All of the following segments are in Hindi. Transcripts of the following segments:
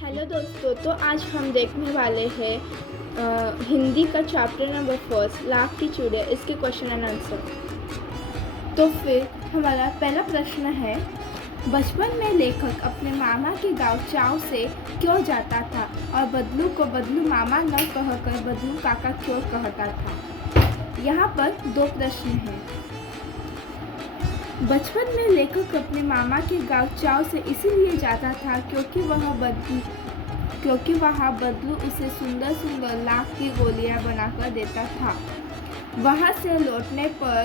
हेलो दोस्तों, तो आज हम देखने वाले हैं हिंदी का चैप्टर नंबर 1 लाख की चूड़ियाँ, इसके क्वेश्चन एंड आंसर। तो फिर हमारा पहला प्रश्न है, बचपन में लेखक अपने मामा के गांव चाव से क्यों जाता था और बदलू को बदलू मामा न कहकर बदलू काका क्यों कहता था। यहाँ पर दो प्रश्न हैं। बचपन में लेखक अपने मामा के गांव चाव से इसीलिए जाता था क्योंकि वहाँ बदलू उसे सुंदर सुंदर लाख की गोलियां बनाकर देता था। वहाँ से लौटने पर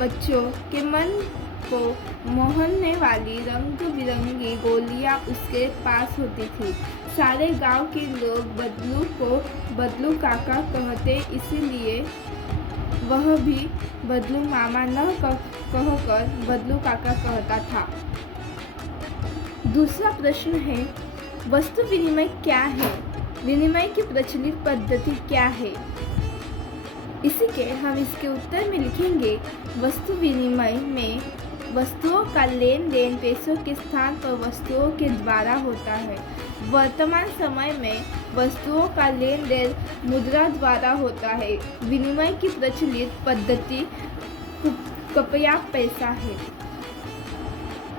बच्चों के मन को मोहने वाली रंग बिरंगी गोलियां उसके पास होती थी। सारे गांव के लोग बदलू को बदलू काका कहते, इसीलिए वह भी बदलू मामा न कहकर बदलू काका कहता था। दूसरा प्रश्न है, वस्तु विनिमय क्या है? विनिमय की प्रचलित पद्धति क्या है? इसी के हम इसके उत्तर में लिखेंगे, वस्तु विनिमय में वस्तुओं का लेन देन पैसों के स्थान पर वस्तुओं के द्वारा होता है। वर्तमान समय में वस्तुओं का लेन देन मुद्रा द्वारा होता है। विनिमय की प्रचलित पद्धति रुपया पैसा है।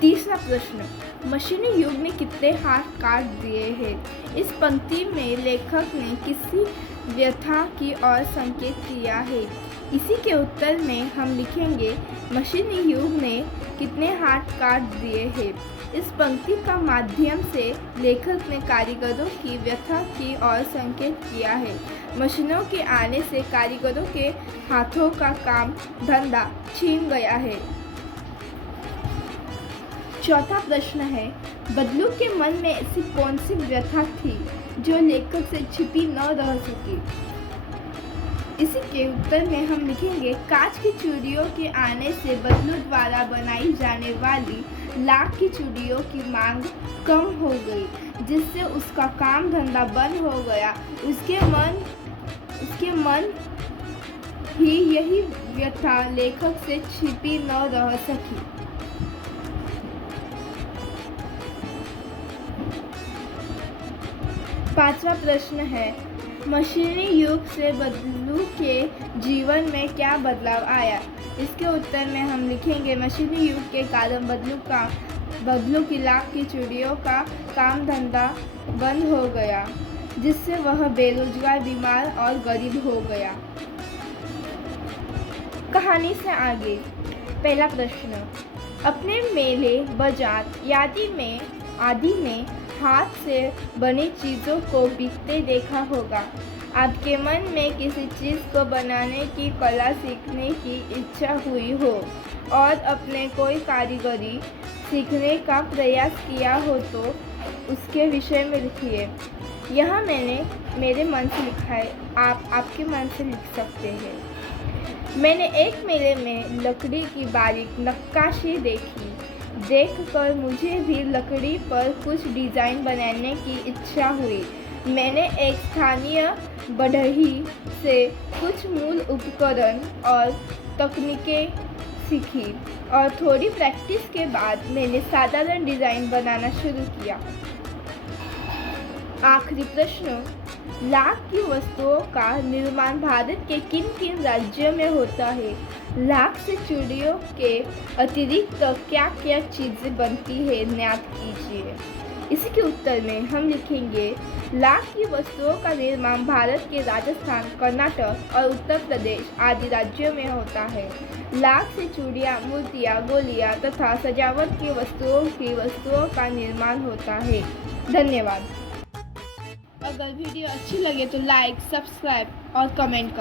तीसरा प्रश्न, मशीनी युग ने कितने हाथ काट दिए हैं? इस पंक्ति में लेखक ने किसी व्यथा की ओर संकेत किया है। इसी के उत्तर में हम लिखेंगे, मशीनी युग ने कितने हाथ काट दिए हैं। इस पंक्ति का माध्यम से लेखक ने कारीगरों की व्यथा की ओर संकेत किया है। मशीनों के आने से कारीगरों के हाथों का काम धंधा छीन गया है। चौथा प्रश्न है, बदलू के मन में ऐसी कौन सी व्यथा थी जो लेखक से छिपी न रह सकी? इसी के उत्तर में हम लिखेंगे, कांच की चूड़ियों के आने से बदलू द्वारा बनाई जाने वाली लाख की चूड़ियों की मांग कम हो गई, जिससे उसका काम धंधा बंद हो गया। उसके मन ही यही व्यथा लेखक से छिपी न रह सकी। पांचवा प्रश्न है, मशीनी युग से बदलू के जीवन में क्या बदलाव आया? इसके उत्तर में हम लिखेंगे, मशीनी युग के कारण बदलू की लाख की चूड़ियों का काम धंधा बंद हो गया, जिससे वह बेरोजगार, बीमार और गरीब हो गया। कहानी से आगे। पहला प्रश्न, अपने मेले, बाजार आदि में हाथ से बनी चीज़ों को बिकते देखा होगा। आपके मन में किसी चीज़ को बनाने की कला सीखने की इच्छा हुई हो और अपने कोई कारीगरी सीखने का प्रयास किया हो तो उसके विषय में लिखिए। यहाँ मैंने मेरे मन से लिखा है, आप आपके मन से लिख सकते हैं। मैंने एक मेले में लकड़ी की बारीक नक्काशी देखकर मुझे भी लकड़ी पर कुछ डिज़ाइन बनाने की इच्छा हुई। मैंने एक स्थानीय बढ़ई से कुछ मूल उपकरण और तकनीकें सीखी और थोड़ी प्रैक्टिस के बाद मैंने साधारण डिज़ाइन बनाना शुरू किया। आखिरी प्रश्न, लाख की वस्तुओं का निर्माण भारत के किन किन राज्यों में होता है? लाख से चूड़ियों के अतिरिक्त क्या क्या चीज़ें बनती है, ज्ञात कीजिए। इसी के उत्तर में हम लिखेंगे, लाख की वस्तुओं का निर्माण भारत के राजस्थान, कर्नाटक और उत्तर प्रदेश आदि राज्यों में होता है। लाख से चूड़ियाँ, मूर्तियाँ, गोलियाँ तथा सजावट की वस्तुओं का निर्माण होता है। धन्यवाद। अगर वीडियो अच्छी लगे तो लाइक, सब्सक्राइब और कमेंट करें।